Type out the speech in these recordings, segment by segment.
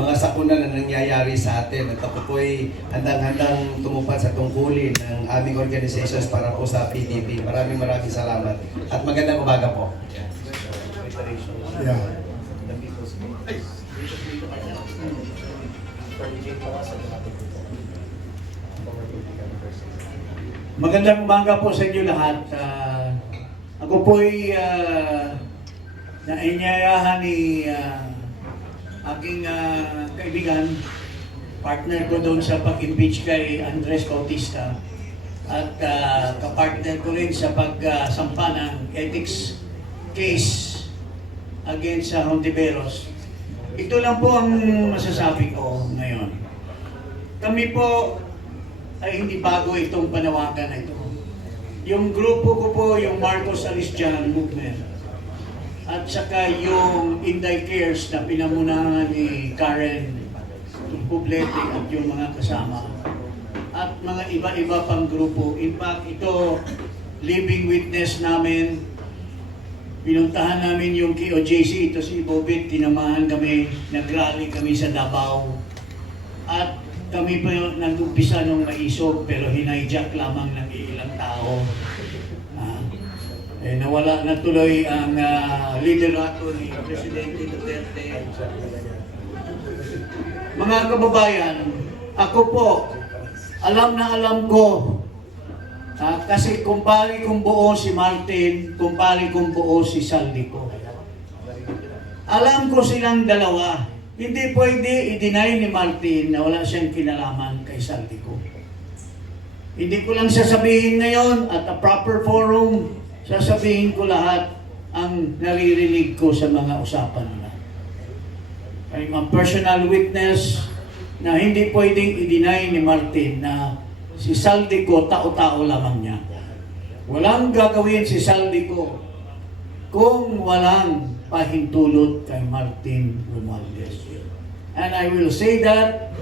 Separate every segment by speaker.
Speaker 1: mga sakuna na nangyayari sa atin. At ako po'y handang-handang tumupad sa tungkulin ng aming organizations para po sa PDP. Maraming maraming salamat. At magandang umaga po.
Speaker 2: Yeah. Magandang umaga po sa inyo lahat. Ah, ako po'y uh, nainyayahan ni ah, aking ah, kaibigan, partner ko doon sa pag-impeach kay Andres Bautista at ah, kapartner ko rin sa pagsampa ng ethics case against sa Hontiveros. Ito lang po ang masasabi ko ngayon. Kami po ay hindi bago itong panawagan na ito. Yung grupo ko po, yung Marcos Alistian Movement, at saka yung Inday Cares na pinamunahan ni Karen Publete at yung mga kasama, at mga iba-iba pang grupo. In fact, ito, living witness namin, Pinuntahan namin yung KOJC, ito si Bobit, tinamahan kami, nagrally kami sa Davao. At kami pa yung nag-umpisa nung maisog, pero hinayjack lamang ng ilang tao. Eh, nawala na tuloy ang ah, liderato ni Presidente Duterte. Mga kababayan, ako po, alam na alam ko Ah, kasi kumpari kong buo si Martin, kumpari kong buo si Saldico. Alam ko silang dalawa. Hindi pwede i-deny ni Martin na wala siyang kinalaman kay Saldico. Hindi ko lang sasabihin ngayon at a proper forum, sasabihin ko lahat ang naririnig ko sa mga usapan nila. I'm a personal witness na hindi pwedeng i-deny ni Martin na si Saldico, tao-tao lamang niya. Walang gagawin si Saldico kung walang pahintulot kay Martin Romualdez. And I will say that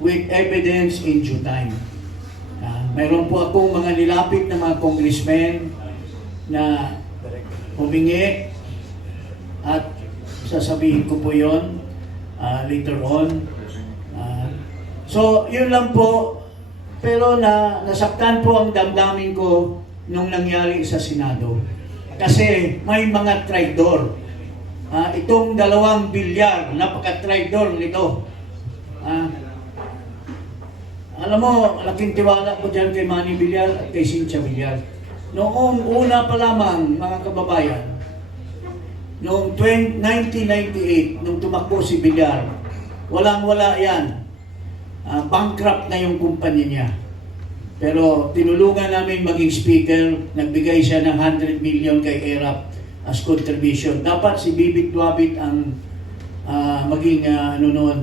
Speaker 2: with evidence in due time. Uh, mayroon po akong mga nilapit na mga congressmen na humingi at sasabihin ko po yon uh, later on. Uh, so, yun lang po pero na nasaktan po ang damdamin ko nung nangyari sa Senado. Kasi may mga traidor. Ah, itong dalawang bilyar, napaka-traidor nito. Ah, alam mo, laking tiwala ko dyan kay Manny Villar at kay Cynthia Villar. Noong una pa lamang, mga kababayan, noong 20, 1998, nung tumakbo si Villar, walang-wala yan uh, bankrupt na yung kumpanya niya. Pero tinulungan namin maging speaker, nagbigay siya ng 100 million kay ERAP as contribution. Dapat si Bibit Duabit ang uh, maging uh, ano noon,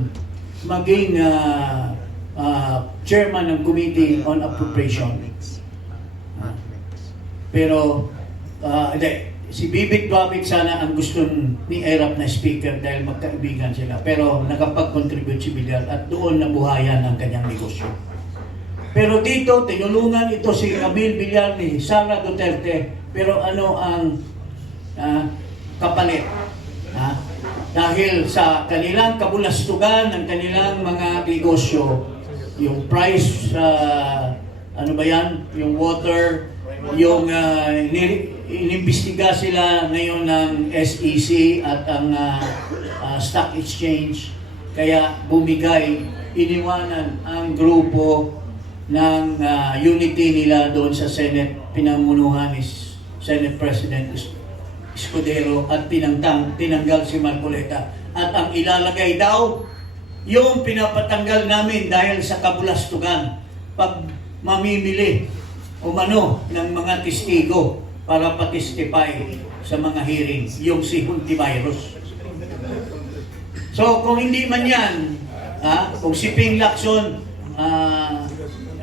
Speaker 2: maging uh, uh, chairman ng Committee on Appropriation. Uh, pero uh, hindi, si Bibit Duabit sana ang gusto ni ERAP na speaker dahil magkaibigan sila. Pero nakapag-contribute si Villar at doon nabuhayan ang kanyang negosyo. Pero dito, tinulungan ito si Camille Villar ni Sara Duterte. Pero ano ang ah, kapalit? Ha? Dahil sa kanilang kabulastugan ng kanilang mga negosyo, yung price sa ano ba yan? Yung water, yung uh, inimbestiga sila ngayon ng SEC at ang ah, ah, stock exchange. Kaya bumigay, iniwanan ang grupo ng ah, unity nila doon sa Senate, pinamunuhan ni Senate President Es- Escudero at tinangtang, tinanggal si Marcoleta. At ang ilalagay daw, yung pinapatanggal namin dahil sa kabulastugan, pag mamimili umano ng mga testigo para patistify sa mga hearing, yung si Huntivirus. So kung hindi man yan, ah, kung si Ping Lacson, ah,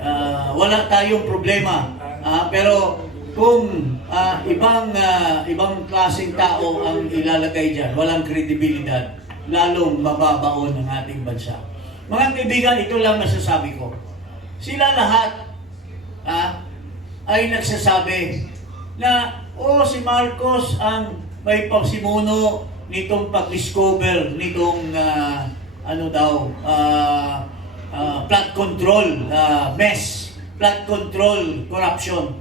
Speaker 2: ah, wala tayong problema. Ah, pero kung ah, ibang ah, ibang klaseng tao ang ilalagay diyan, walang kredibilidad, lalong mababaon ang ating bansa. Mga kaibigan, ito lang masasabi ko. Sila lahat ah, ay nagsasabi na oh si Marcos ang may pagsimuno nitong pag-discover nitong ah, ano daw, ah, ah, flood control, ah, mess, flood control, corruption.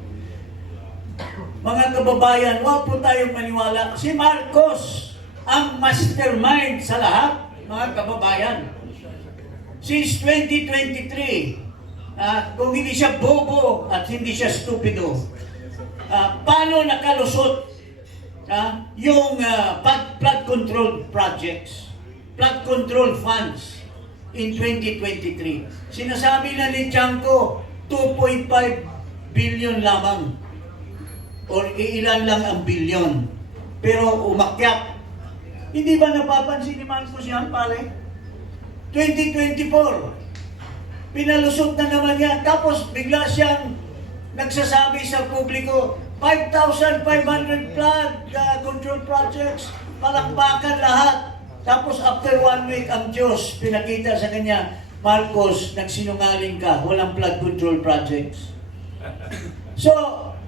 Speaker 2: Mga kababayan, huwag po tayong maniwala. Si Marcos ang mastermind sa lahat, mga kababayan. Since 2023, ah, kung hindi siya bobo at hindi siya stupido, ah, paano nakalusot ah, yung flood, flood control projects, flood control funds in 2023? Sinasabi na ni Chanko, 2.5 billion lamang or ilan lang ang bilyon. Pero umakyat. Hindi ba napapansin ni Marcos yan, pare? 2024, pinalusot na naman yan. Tapos bigla siyang nagsasabi sa publiko, 5,500 flood uh, control projects, palakpakan lahat. Tapos after one week, ang Diyos pinakita sa kanya, Marcos, nagsinungaling ka, walang flood control projects. So,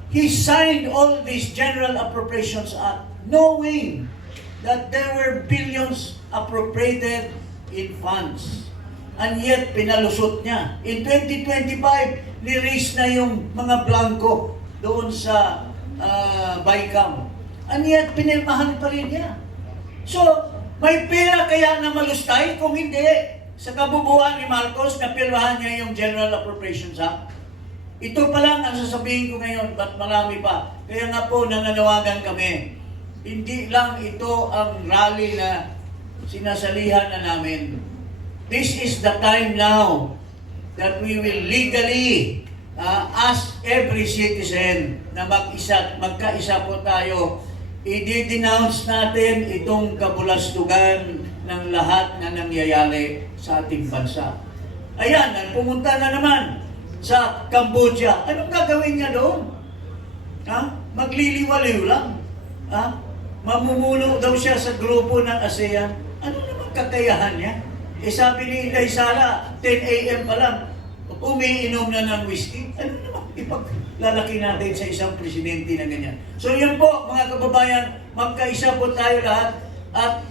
Speaker 2: he signed all these General Appropriations Act knowing that there were billions appropriated in funds. And yet, pinalusot niya. In 2025, ni-raise na yung mga blanco doon sa uh, BICAM. And yet, pinirmahan pa rin niya. So, may pera kaya na malustay? Kung hindi, sa kabubuhan ni Marcos, napirmahan niya yung General Appropriations Act. Ito pa lang ang sasabihin ko ngayon, ba't marami pa. Kaya nga po, nananawagan kami. Hindi lang ito ang rally na sinasalihan na namin. This is the time now that we will legally uh, ask every citizen na mag-isa, magkaisa po tayo. I-denounce natin itong kabulastugan ng lahat na nangyayari sa ating bansa. Ayan, pumunta na naman sa Cambodia. Anong gagawin niya doon? Ha? Magliliwaliw lang. Ha? Mamumuno daw siya sa grupo ng ASEAN. Ano naman kakayahan niya? Eh sabi ni Inday Sara, 10 a.m. pa lang, umiinom na ng whiskey. Ano naman ipaglalaki natin sa isang presidente na ganyan? So yan po, mga kababayan, magkaisa po tayo lahat at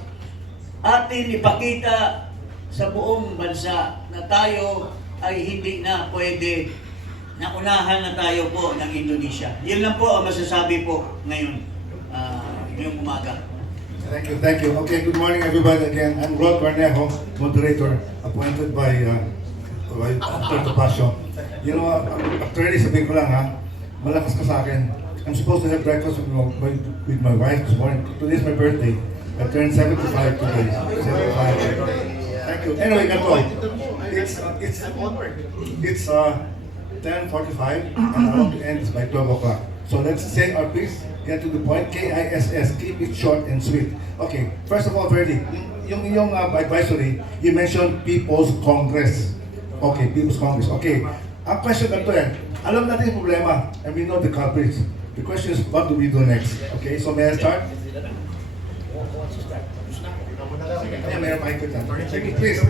Speaker 2: atin ipakita sa buong bansa na tayo ay hindi na pwede na unahan na tayo po ng Indonesia. Yan lang po ang masasabi po ngayon, ah, ngayong umaga.
Speaker 3: Thank you, thank you. Okay, good morning everybody again. I'm Rod Cornejo, moderator, appointed by, uh, by Dr. Topacio. You know, uh, actually, sabihin ko lang ha, malakas ka sa akin. I'm supposed to have breakfast with my, with my wife this morning. Today's my birthday. I turned 75 today. 75. Thank you. Anyway, ganito. It's, it's, it's uh, 10.45 and I want to end this by 12 o'clock. So let's say our piece, get to the point, K-I-S-S, keep it short and sweet. Okay, first of all, Verdi, yung, yung uh, advisory, you mentioned People's Congress. Okay, People's Congress. Okay, ang question ganito yan, alam natin yung problema and we know the culprits. The question is, what do we do next? Okay, so may I start? Yeah, Mayor Michael. Please.